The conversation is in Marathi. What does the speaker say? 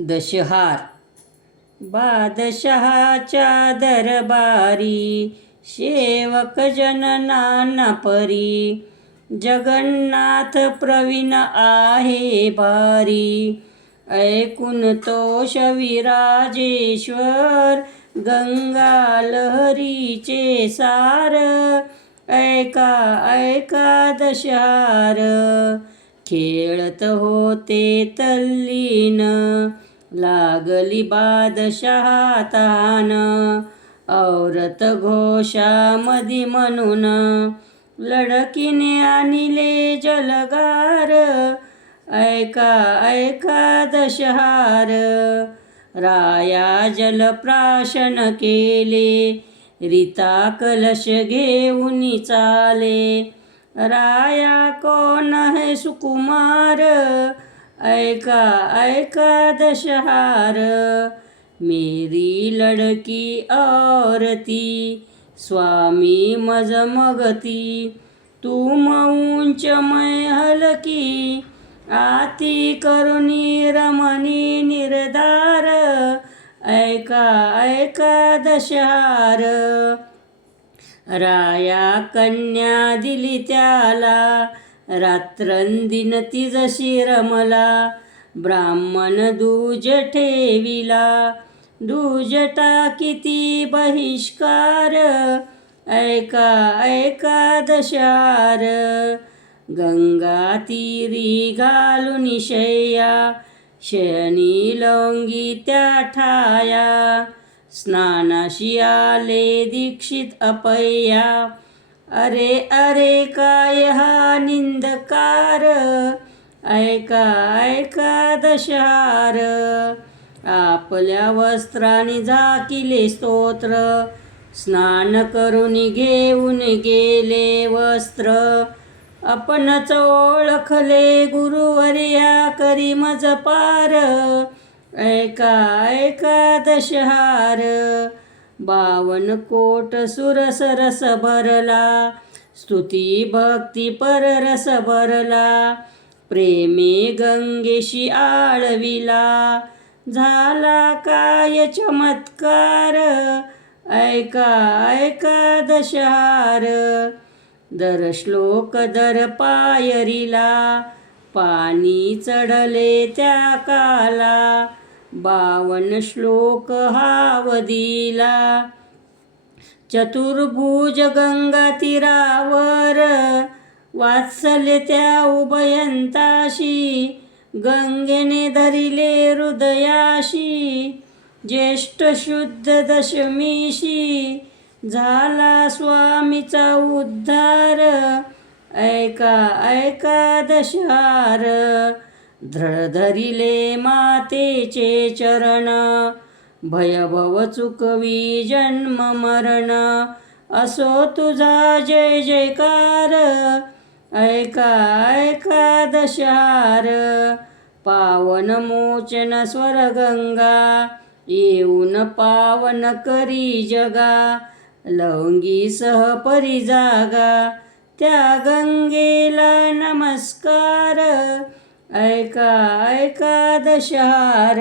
दशहार. बादशहाच्या दरबारी सेवक जन नाना परी. जगन्नाथ प्रवीण आहे भारी. ऐकून तोष विराजेश्वर गंगा लहरीचे सार. ऐका ऐका दशहार. खेळत होते तल्लीन लागली बादशहा तान. औरत घोषामधी म्हणून लडकीने आणिले जलगार. ऐका ऐका दशहार. राया जलप्राशन केले रीता कलश घेऊन चाले. राया कोण है सुकुमार. ऐका ऐका दशहार. मेरी लड़की औरती स्वामी मजमगती. तुम ऊंच मैं हलकी आती करुणी रमणी निर्धार. ऐका ऐका दशहार. राया कन्या दिली त्याला रात्रंदिन ती जशी रमला. ब्राह्मण दूज ठेविला दूज टाकीती बहिष्कार. ऐका ऐका दशहार. गंगा तीरी घालून शय्या शयनी लवंगी त्या ठाया. स्नानाशी आले दीक्षित अपय्या. अरे अरे काय हा निंदकार. ऐका ऐका दशहार. आपल्या वस्त्राने झाकिले स्तोत्र स्नान करून घेऊन गेले वस्त्र. आपणच ओळखले गुरुवर्या करी मज पार. ऐका ऐका दशहार. 52 कोट सुरसरस भरला स्तुती भक्ती पररस भरला. प्रेमी गंगेशी आळविला झाला काय चमत्कार. ऐका ऐका दशहार. दर श्लोक दर पायरीला पाणी चढले त्या काला. 52 श्लोक हावदिला चतुर्भुज गंगा तीरावर. वात्सल्य त्या उभयंताशी गंगेने धरिले हृदयाशी. ज्येष्ठ शुद्ध दशमीशी झाला स्वामीचा उद्धार. ऐका ऐका दशहार. दृढ धरिले मातेचे चरण भयभव चुकवी जन्म मरण. असो तुझा जय जयकार. ऐका ऐका दशहार. पावन मोचन स्वरगंगा येऊन पावन करी जगा. लवंगी सह परी जागा त्या गंगेला नमस्कार. ऐका ऐका दशहार.